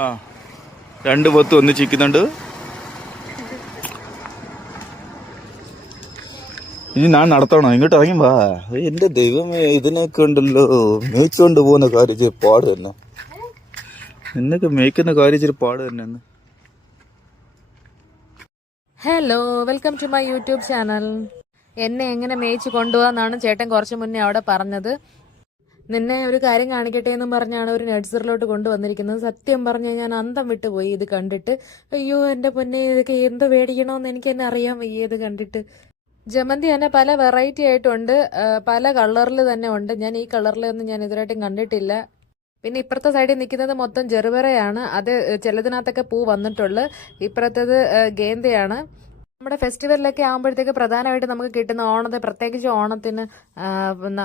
ആ 2 പോത്ത് ഒന്നിച്ചിരിക്കുന്നുണ്ട്. ഇനി ഞാൻ നടത്തണോ? ഇങ്ങോട്ട് ഇറങ്ങി വാ. എന്റെ ദൈവമേ, ഇതിനൊക്കെ ഉണ്ടല്ലോ മേയിച്ചുകൊണ്ട് പോകുന്ന കാര്യം പാട് തന്നെ. എന്നൊക്കെ മേയ്ക്കുന്ന കാര്യം പാട് തന്നെ. Hello, welcome to my YouTube channel. എന്നെ എങ്ങനെ മേയിച്ച് കൊണ്ടുപോകാന്നാണ് ചേട്ടൻ കുറച്ച് മുന്നേ അവിടെ പറഞ്ഞത്. നിന്നെ ഒരു കാര്യം കാണിക്കട്ടെ എന്നും പറഞ്ഞാണ് ഒരു നഴ്സറിലോട്ട് കൊണ്ടുവന്നിരിക്കുന്നത്. സത്യം പറഞ്ഞു ഞാൻ അന്തം വിട്ടുപോയി ഇത് കണ്ടിട്ട്. അയ്യോ എന്റെ പൊന്നെ, ഇതൊക്കെ എന്ത് മേടിക്കണമെന്ന് എനിക്ക് തന്നെ അറിയാൻ വയ്യ ഇത് കണ്ടിട്ട്. ജമന്തി തന്നെ പല വെറൈറ്റി ആയിട്ടുണ്ട്, പല കളറിൽ തന്നെ ഉണ്ട്. ഞാൻ ഈ കളറിലൊന്നും ഞാൻ ഇതുവരായിട്ടും കണ്ടിട്ടില്ല. പിന്നെ ഇപ്പുറത്തെ സൈഡിൽ നിൽക്കുന്നത് മൊത്തം ജെറുബറയാണ്. അത് ചിലതിനകത്തൊക്കെ പൂ വന്നിട്ടുള്ളു. ഇപ്പുറത്തത് ഗേന്തയാണ്. നമ്മുടെ ഫെസ്റ്റിവലിലൊക്കെ ആകുമ്പോഴത്തേക്ക് പ്രധാനമായിട്ട് നമുക്ക് കിട്ടുന്ന ഓണത്തെ, പ്രത്യേകിച്ച് ഓണത്തിന്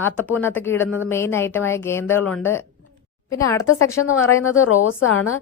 അത്തപ്പൂവിനകത്തൊക്കെ ഇടുന്നത് മെയിൻ ഐറ്റമായ ഗേന്തകളുണ്ട്. പിന്നെ അടുത്ത സെക്ഷൻ എന്ന് പറയുന്നത് റോസ് ആണ്.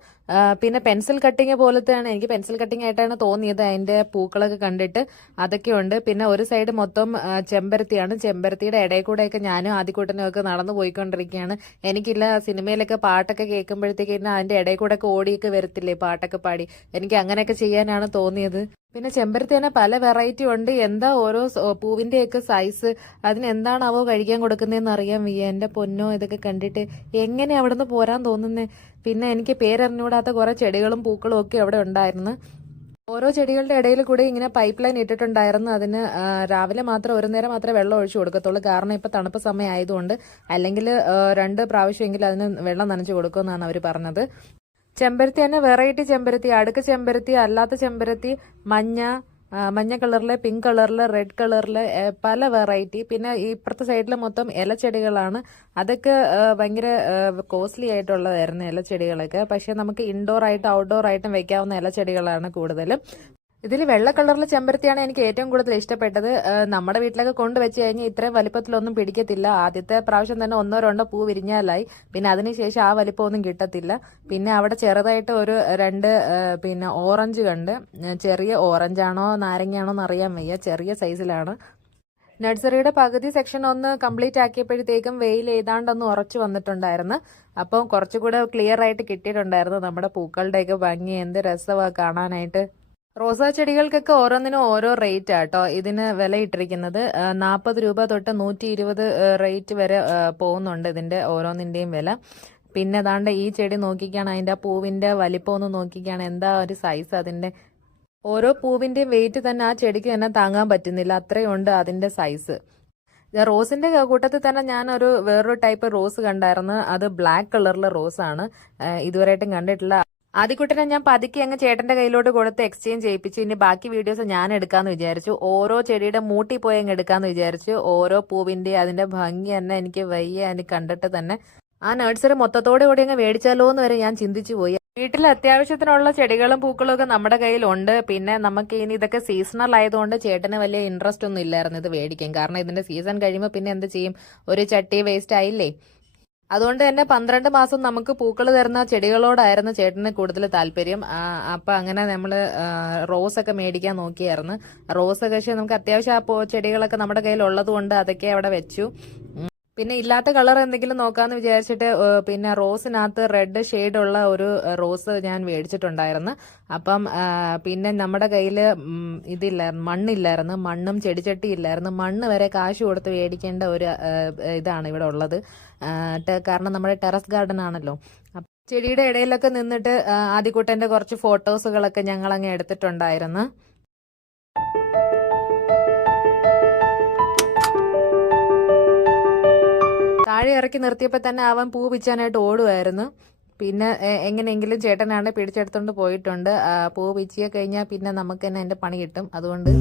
പിന്നെ പെൻസിൽ കട്ടിങ് പോലത്തെയാണ്, എനിക്ക് പെൻസിൽ കട്ടിങ് ആയിട്ടാണ് തോന്നിയത് അതിന്റെ പൂക്കളൊക്കെ കണ്ടിട്ട്. അതൊക്കെ ഉണ്ട്. പിന്നെ ഒരു സൈഡ് മൊത്തം ചെമ്പരത്തിയാണ്. ചെമ്പരത്തിയുടെ ഇടയിൽ കൂടെയൊക്കെ ഞാനും ആദ്യക്കൂട്ടനും ഒക്കെ നടന്നു പോയിക്കൊണ്ടിരിക്കുകയാണ്. എനിക്കില്ല, സിനിമയിലൊക്കെ പാട്ടൊക്കെ കേൾക്കുമ്പോഴത്തേക്ക് അതിന്റെ ഇടയിൽ കൂടെ ഒക്കെ ഓടിയൊക്കെ വരത്തില്ലേ പാട്ടൊക്കെ പാടി, എനിക്ക് അങ്ങനെയൊക്കെ ചെയ്യാനാണ് തോന്നിയത്. പിന്നെ ചെമ്പരത്തി തന്നെ പല വെറൈറ്റി ഉണ്ട്. എന്താ ഓരോ പൂവിന്റെയൊക്കെ സൈസ്, അതിന് എന്താണാവോ കഴിക്കാൻ കൊടുക്കുന്നതെന്ന് അറിയാൻ വയ്യ. എന്റെ പൊന്നോ, ഇതൊക്കെ കണ്ടിട്ട് എങ്ങനെ അവിടെ നിന്ന് പോരാൻ തോന്നുന്നേ. പിന്നെ എനിക്ക് പേരറിഞ്ഞൂടാത്ത കുറെ ചെടികളും പൂക്കളും ഒക്കെ അവിടെ ഉണ്ടായിരുന്നു. ഓരോ ചെടികളുടെ ഇടയിൽ കൂടെ ഇങ്ങനെ പൈപ്പ് ലൈൻ ഇട്ടിട്ടുണ്ടായിരുന്നു. അതിന് രാവിലെ മാത്രം ഒരു നേരം മാത്രമേ വെള്ളം ഒഴിച്ചു കൊടുക്കത്തുള്ളൂ. കാരണം ഇപ്പൊ തണുപ്പ് സമയം ആയതുകൊണ്ട്. അല്ലെങ്കിൽ 2 പ്രാവശ്യമെങ്കിലും അതിന് വെള്ളം നനച്ചു കൊടുക്കുമെന്നാണ് അവർ പറഞ്ഞത്. ചെമ്പരത്തി തന്നെ വെറൈറ്റി ചെമ്പരത്തി, അടുക്ക് ചെമ്പരത്തി, അല്ലാത്ത ചെമ്പരത്തി, മഞ്ഞ കളറില്, പിങ്ക് കളറില്, റെഡ് കളറില്, പല വെറൈറ്റി. പിന്നെ ഇപ്പുറത്തെ സൈഡിൽ മൊത്തം ഇലച്ചെടികളാണ്. അതൊക്കെ ഭയങ്കര കോസ്റ്റ്ലി ആയിട്ടുള്ളതായിരുന്നു ഇലച്ചെടികളൊക്കെ. പക്ഷെ നമുക്ക് ഇൻഡോർ ആയിട്ടും ഔട്ട്ഡോർ ആയിട്ടും വെക്കാവുന്ന ഇലച്ചെടികളാണ് കൂടുതലും. ഇതിൽ വെള്ള കളറിലെ ചെമ്പരത്തിയാണ് എനിക്ക് ഏറ്റവും കൂടുതൽ ഇഷ്ടപ്പെട്ടത്. നമ്മുടെ വീട്ടിലൊക്കെ കൊണ്ടുവച്ച് കഴിഞ്ഞാൽ ഇത്രയും വലിപ്പത്തിലൊന്നും പിടിക്കത്തില്ല. ആദ്യത്തെ പ്രാവശ്യം തന്നെ 1-2 പൂ വിരിഞ്ഞാലായി. പിന്നെ അതിനുശേഷം ആ വലിപ്പമൊന്നും കിട്ടത്തില്ല. പിന്നെ അവിടെ ചെറുതായിട്ട് ഒരു 2 പിന്നെ ഓറഞ്ച് കണ്ട്. ചെറിയ ഓറഞ്ചാണോ നാരങ്ങയാണോ എന്ന് അറിയാൻ വയ്യ, ചെറിയ സൈസിലാണ്. നഴ്സറിയുടെ പകുതി സെക്ഷൻ ഒന്ന് കംപ്ലീറ്റ് ആക്കിയപ്പോഴത്തേക്കും വെയിൽ ഏതാണ്ടൊന്ന് ഉറച്ചു വന്നിട്ടുണ്ടായിരുന്നു. അപ്പം കുറച്ചുകൂടെ ക്ലിയർ ആയിട്ട് കിട്ടിയിട്ടുണ്ടായിരുന്നു നമ്മുടെ പൂക്കളുടെയൊക്കെ ഭംഗി. എന്ത് രസമാണ് കാണാനായിട്ട്. റോസാ ചെടികൾക്കൊക്കെ ഓരോന്നിനും ഓരോ റേറ്റ് ആട്ടോ ഇതിന് വില ഇട്ടിരിക്കുന്നത്. 40 രൂപ തൊട്ട് 120 റേറ്റ് വരെ പോകുന്നുണ്ട് ഇതിന്റെ ഓരോന്നിന്റെയും വില. പിന്നെ അതാണ്ട് ഈ ചെടി നോക്കിക്കാണ്, അതിന്റെ പൂവിന്റെ വലിപ്പം ഒന്ന് നോക്കിക്കാണ്, എന്താ ഒരു സൈസ് അതിന്റെ. ഓരോ പൂവിന്റെയും വെയിറ്റ് തന്നെ ആ ചെടിക്ക് തന്നെ താങ്ങാൻ പറ്റുന്നില്ല, അത്രയുണ്ട് അതിന്റെ സൈസ്. റോസിന്റെ കൂട്ടത്തിൽ തന്നെ ഞാൻ വേറൊരു ടൈപ്പ് റോസ് കണ്ടായിരുന്നു. അത് ബ്ലാക്ക് കളറിലെ റോസാണ്. ഇതുവരെയായിട്ടും കണ്ടിട്ടില്ല. ആദ്യക്കുട്ടനെ ഞാൻ പതുക്കെ അങ്ങ് ചേട്ടന്റെ കയ്യിലോട്ട് കൊടുത്ത് എക്സ്ചേഞ്ച് ചെയ്യിപ്പിച്ചു. ഇനി ബാക്കി വീഡിയോസ് ഞാൻ എടുക്കാന്ന് വിചാരിച്ചു. ഓരോ ചെടിയുടെ മൂട്ടി പോയി അങ്ങ് എടുക്കാന്ന് വിചാരിച്ചു. ഓരോ പൂവിന്റെ അതിന്റെ ഭംഗി തന്നെ എനിക്ക് വയ്യ, എനിക്ക് കണ്ടിട്ട് തന്നെ. ആ നഴ്സറി മൊത്തത്തോടെ കൂടി അങ്ങ് മേടിച്ചാലോ എന്ന് വരെ ഞാൻ ചിന്തിച്ചു പോയി. വീട്ടിൽ അത്യാവശ്യത്തിനുള്ള ചെടികളും പൂക്കളും ഒക്കെ നമ്മുടെ കയ്യിലുണ്ട്. പിന്നെ നമുക്ക് ഇനി ഇതൊക്കെ സീസണൽ ആയതുകൊണ്ട് ചേട്ടന് വലിയ ഇൻട്രസ്റ്റ് ഒന്നും ഇല്ലായിരുന്നു ഇത് മേടിക്കാൻ. കാരണം ഇതിന്റെ സീസൺ കഴിയുമ്പോൾ പിന്നെ എന്ത് ചെയ്യും, ഒരു ചട്ടി വേസ്റ്റ് ആയില്ലേ. അതുകൊണ്ട് തന്നെ 12 മാസം നമുക്ക് പൂക്കൾ തരുന്ന ചെടികളോടായിരുന്നു ചേട്ടന് കൂടുതൽ താല്പര്യം. അപ്പൊ അങ്ങനെ നമ്മള് റോസ് ഒക്കെ മേടിക്കാൻ നോക്കിയായിരുന്നു. റോസ് പക്ഷേ നമുക്ക് അത്യാവശ്യം ആ ചെടികളൊക്കെ നമ്മുടെ കയ്യിൽ ഉള്ളത് കൊണ്ട് അതൊക്കെ അവിടെ വെച്ചു. പിന്നെ ഇല്ലാത്ത കളർ എന്തെങ്കിലും നോക്കാന്ന് വിചാരിച്ചിട്ട് പിന്നെ റോസിനകത്ത് റെഡ് ഷെയ്ഡുള്ള ഒരു റോസ് ഞാൻ മേടിച്ചിട്ടുണ്ടായിരുന്നു. അപ്പം പിന്നെ നമ്മുടെ കയ്യില് ഇതില്ലായിരുന്നു, മണ്ണില്ലായിരുന്നു. മണ്ണും ചെടിച്ചട്ടി ഇല്ലായിരുന്നു. മണ്ണ് വരെ കാശ് കൊടുത്ത് മേടിക്കേണ്ട ഒരു ഇതാണ് ഇവിടെ ഉള്ളത്. കാരണം നമ്മുടെ ടെറസ് ഗാർഡൻ ആണല്ലോ. ചെടിയുടെ ഇടയിലൊക്കെ നിന്നിട്ട് ആദ്യക്കുട്ടന്റെ കുറച്ച് ഫോട്ടോസുകളൊക്കെ ഞങ്ങൾ അങ്ങ് എടുത്തിട്ടുണ്ടായിരുന്നു. താഴെ ഇറക്കി നിർത്തിയപ്പോൾ തന്നെ അവൻ പൂ പിച്ചാനായിട്ട് ഓടുമായിരുന്നു. പിന്നെ എങ്ങനെയെങ്കിലും ചേട്ടനാണ് പിടിച്ചെടുത്തോണ്ട് പോയിട്ടുണ്ട്. പൂ പിച്ചിയെ കഴിഞ്ഞാൽ പിന്നെ നമുക്ക് തന്നെ അതിന്റെ പണി കിട്ടും. അതുകൊണ്ട്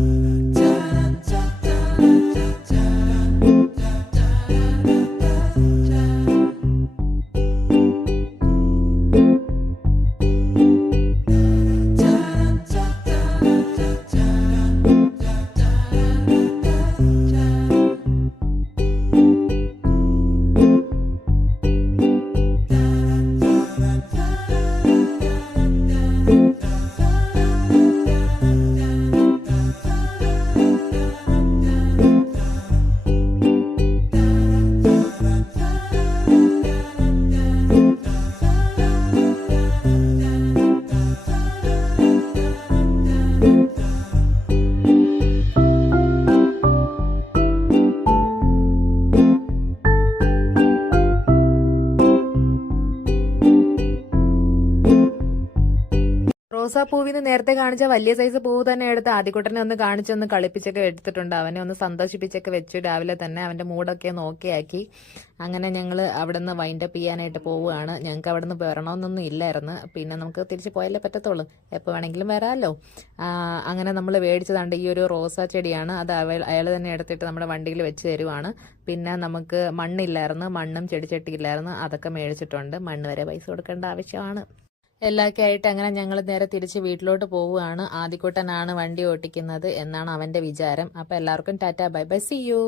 റോസാപ്പൂവിന് നേരത്തെ കാണിച്ച വലിയ സൈസ് പൂവ് തന്നെ എടുത്ത് ആദ്യക്കുട്ടനെ ഒന്ന് കാണിച്ചൊന്ന് കളിപ്പിച്ചൊക്കെ എടുത്തിട്ടുണ്ട്. അവനെ ഒന്ന് സന്തോഷിപ്പിച്ചൊക്കെ വെച്ചു. രാവിലെ തന്നെ അവന്റെ മൂഡൊക്കെ ഒന്ന് ഓക്കെ ആക്കി. അങ്ങനെ ഞങ്ങൾ അവിടെ നിന്ന് വൈൻഡപ്പ് ചെയ്യാനായിട്ട് പോവുകയാണ്. ഞങ്ങൾക്ക് അവിടെ നിന്ന് വരണമെന്നൊന്നും ഇല്ലായിരുന്നു. പിന്നെ നമുക്ക് തിരിച്ച് പോയാലേ പറ്റത്തുള്ളൂ, എപ്പോൾ വേണമെങ്കിലും വരാമല്ലോ. അങ്ങനെ നമ്മൾ മേടിച്ചതാണ്ട് ഈ ഒരു റോസാ ചെടിയാണ്. അത് അയാൾ തന്നെ എടുത്തിട്ട് നമ്മുടെ വണ്ടിയിൽ വെച്ച് തരുവാണ്. പിന്നെ നമുക്ക് മണ്ണില്ലായിരുന്നു, മണ്ണും ചെടിച്ചട്ടിയില്ലായിരുന്നു, അതൊക്കെ മേടിച്ചിട്ടുണ്ട്. മണ്ണ് വരെ പൈസ കൊടുക്കേണ്ട ആവശ്യമാണ്. എല്ലാമൊക്കെ ആയിട്ട് അങ്ങനെ ഞങ്ങൾ നേരെ തിരിച്ച് വീട്ടിലോട്ട് പോവുകയാണ്. ആദ്യക്കുട്ടനാണ് വണ്ടി ഓട്ടിക്കുന്നത് എന്നാണ് അവന്റെ വിചാരം. അപ്പോൾ എല്ലാവർക്കും ടാറ്റ, ബൈ ബൈ, സീ യു.